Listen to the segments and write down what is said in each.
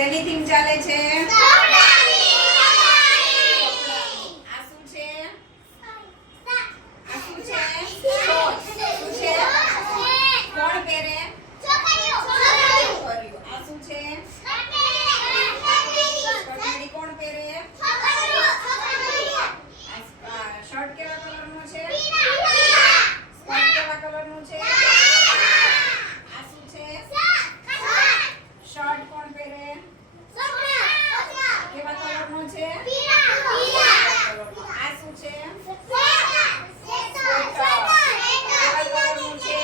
શેની થીમ ચાલે છે? આ શું છે? આ શું છે? શોર્ટ. શું છે? કોણ પહેરે? છોકરીઓ. આ શું છે? કટલેરી કોણ પહેરે? શર્ટ કેવા કલરનો છે? સ્કર્ટ કેવા કલરનું છે? આ શું છે? શર્ટ કોણ પહેરે? કેવા કલરનો છે? આ શું છે? કેવા કલરનું છે?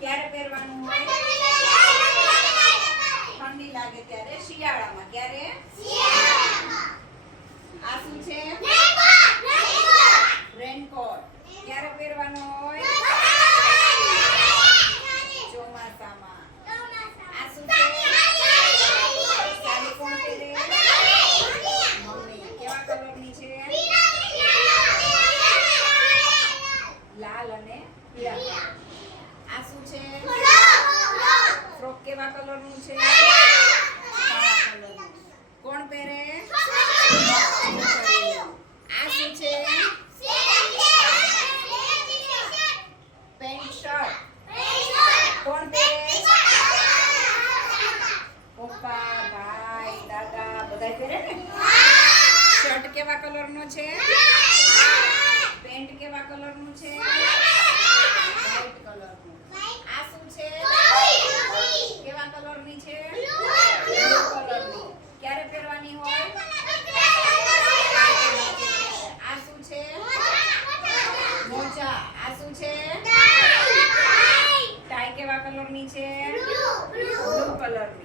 ક્યારે પહેરવાનું હોય? ઠંડી લાગે ત્યારે, શિયાળામાં. ક્યારે? આ શું છે? રેનકોટ. ક્યારે પહેરવાનો હોય? ચોમાસામાં. આ શું છે? સાડી કોણ પહેરે? મમ્મી. કેવા કલરની છે? લાલ અને પીળા. આ શું છે? ફ્રોક કેવા કલરનું છે? કાળા કલરનું. કોણ પહેરે? આ શું છે? Pant shirt. કોણ પહેરે? પપ્પા, ભાઈ, દાદા બધાય પહેરે ને? શર્ટ કેવા કલરનો છે? પેન્ટ કેવા કલરનું છે? વ્હાઈટ કલરનું. આ શું છે? કેવા કલરની છે? બ્લુ કલરની. ક્યારે પહેરવાની હોય? આ શું છે? મોજા. આ શું છે? ટાઈ કેવા કલરની છે? બ્લુ કલરની.